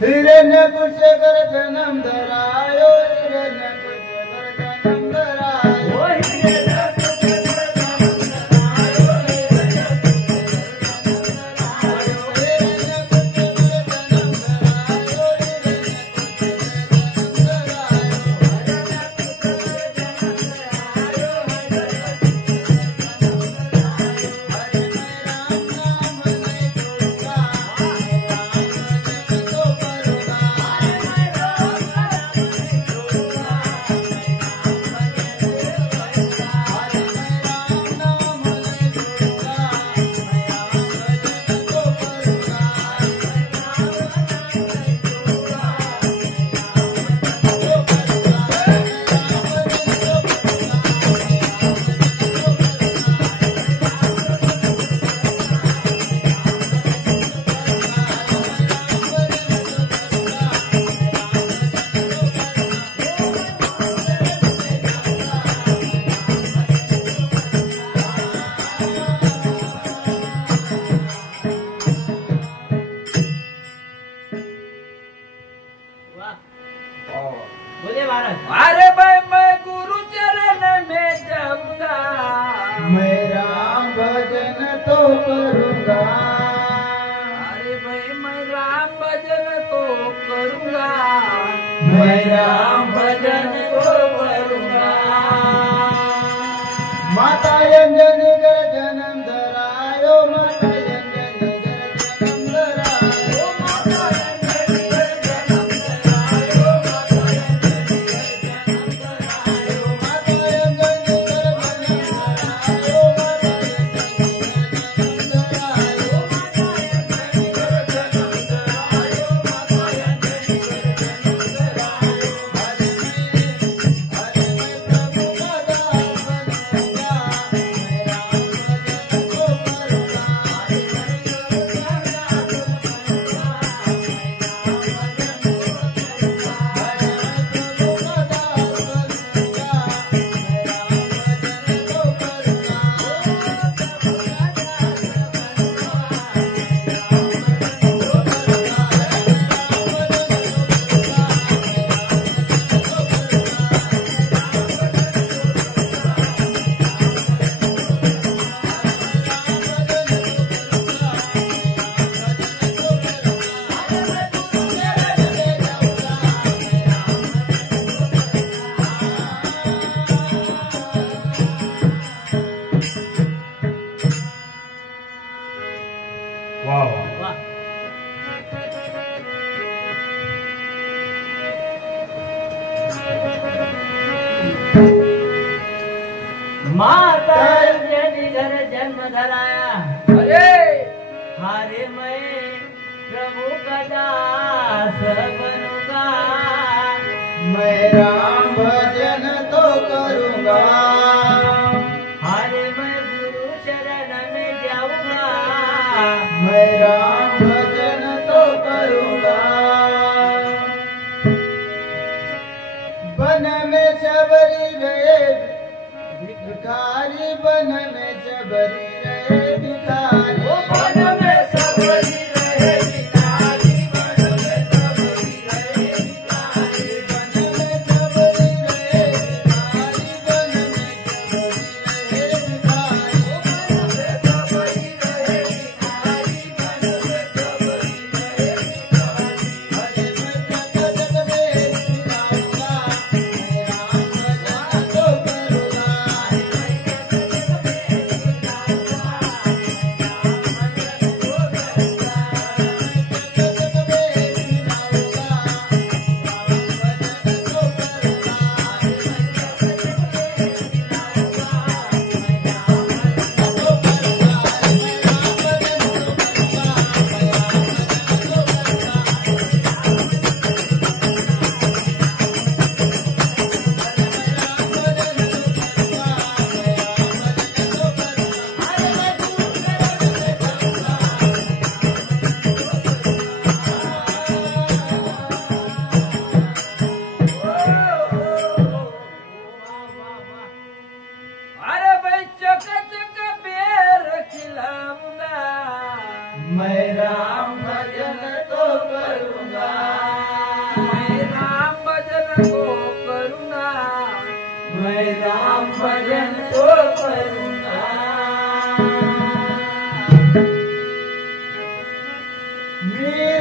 हिरण्यकुश कर जन्म धरायो, हिरण्यकुश कर जन्म धरायो, बोले महाराज। अरे भाई मैं गुरु चरण में जाऊंगा, मैं राम भजन तो करूंगा। अरे भाई मैं राम भजन तो करूंगा, मैं राम भजन तो करूंगा। माता अंजनी कर जन्म धरायो, माता अंजनी कर जन्म धरायो, माता अंजनी कर जन्म धरायो, माता अंजनी कर जन्म धरायो, माता अंजनी कर जन्म धरायो, माता अंजनी कर जन्म धरायो, माता अंजनी कर जन्म धरायो, माता अंजनी कर जन्म धरायो। हरे मैं प्रभु का दास बनूंगा, मैं राम भजन को करूंगा। हरे मैं प्रभु का दास बनूंगा, मैं राम भजन को करूंगा। हरे मैं प्रभु का दास बनूंगा, मैं राम भजन को करूंगा। प्रभु का दास बनूंगा, वाह माता अंजनी घर जन्म धराया, अरे हारे मैं प्रभु का दास बनूंगा। मैं राम भजन तो करूंगा। हारे मैं गुरु चरण में जाऊंगा। मैं राम भजन तो करूंगा। बन में सबरी रहे भिखारी, बन में सबरी रहे भिखारी, बन में सबरी रहे भिखारी, बन में सबरी रहे भिखारी, बन में सबरी रहे भिखारी, बन में सबरी रहे भिखारी, बन में सबरी रहे भिखारी, बन में सबरी रहे भिखारी। हरे मैं जगत में सिखाऊंगा, मैं राम भजन तो करूंगा। हरे मैं जगत में सिखाऊंगा,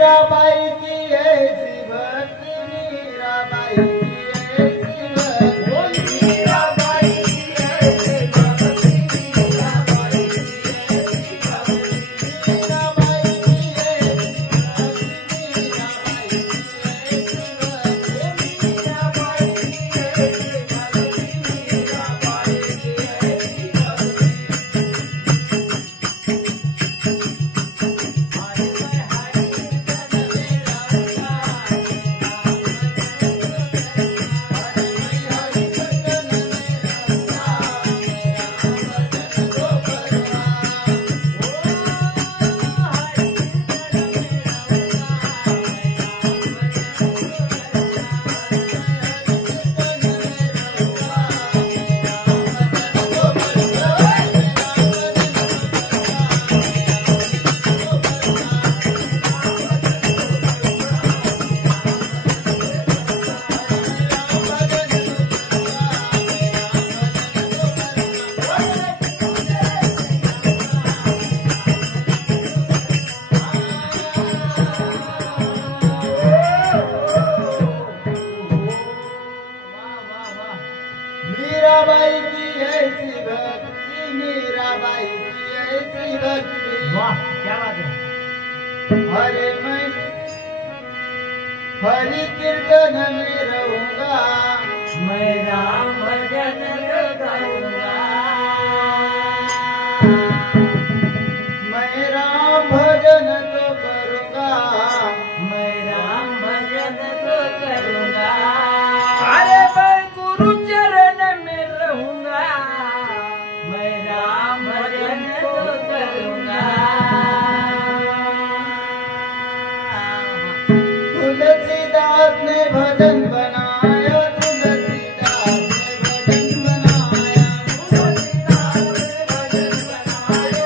मीराबाई की ऐसी भक्ति मीराबाई की ऐसी भक्ति ओ मीराबाई की ऐसी भक्ति, मीराबाई की ऐसी भक्ति, मीराबाई की ऐसी भक्ति मीराबाई की ऐसी भक्ति मीराबाई की ऐसी भक्ति, मीराबाई की ऐसी भक्ति। हरे मैं हरि कीर्तन में रहूंगा, हरे मैं हरि कीर्तन में रहूंगा मेरा भजन तो करूंगा मीराबाई की ऐसी भक्ति मीराबाई की ऐसी भक्ति वाह क्या बात है। हरे मैं हरि कीर्तन में रहूंगा मैं राम भजन करूंगा, मैं राम भजन तो करूंगा मैं राम भजन तो करूंगा। अरे मैं गुरु चरण में रहूंगा, मैं राम भजन तो करूंगा। तुलसीदास ने भजन बनाया तुलसीदास ने भजन बनाया तुलसीदास ने भजन बनाया,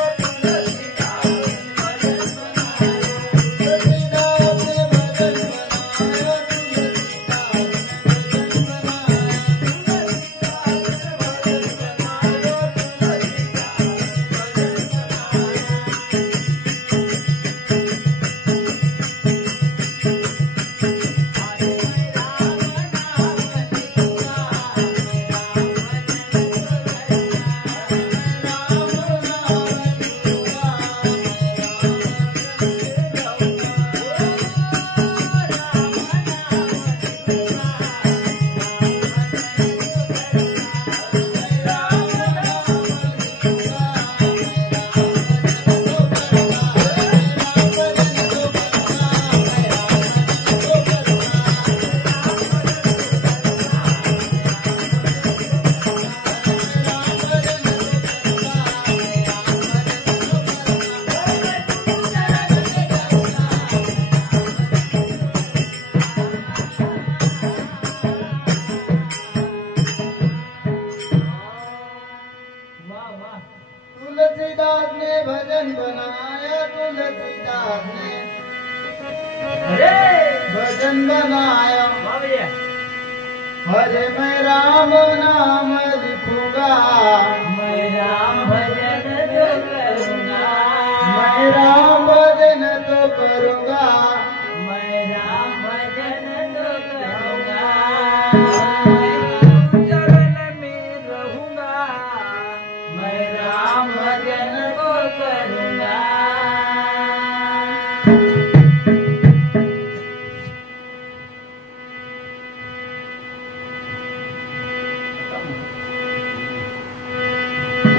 तुलसीदास ने भजन बनाया, तुलसीदास ने भजन बनाया तुलसीदास ने भजन बनाया तुलसीदास ने भजन बनाया, तुलसीदास ने भजन बनाया। वाह वाह। तुलसीदास ने भजन बनाया तुलसीदास ने अरे भजन बनाया वाह भैया। हरे मैं राम नाम लिखूंगा मैं राम भजन तो करूंगा, मैं राम भजन तो करूंगा मैं राम भजन तो करूंगा। चरण में रहूंगा, मैं राम भजन तो करूंगा।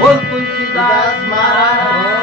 बोल तुलसीदास महाराज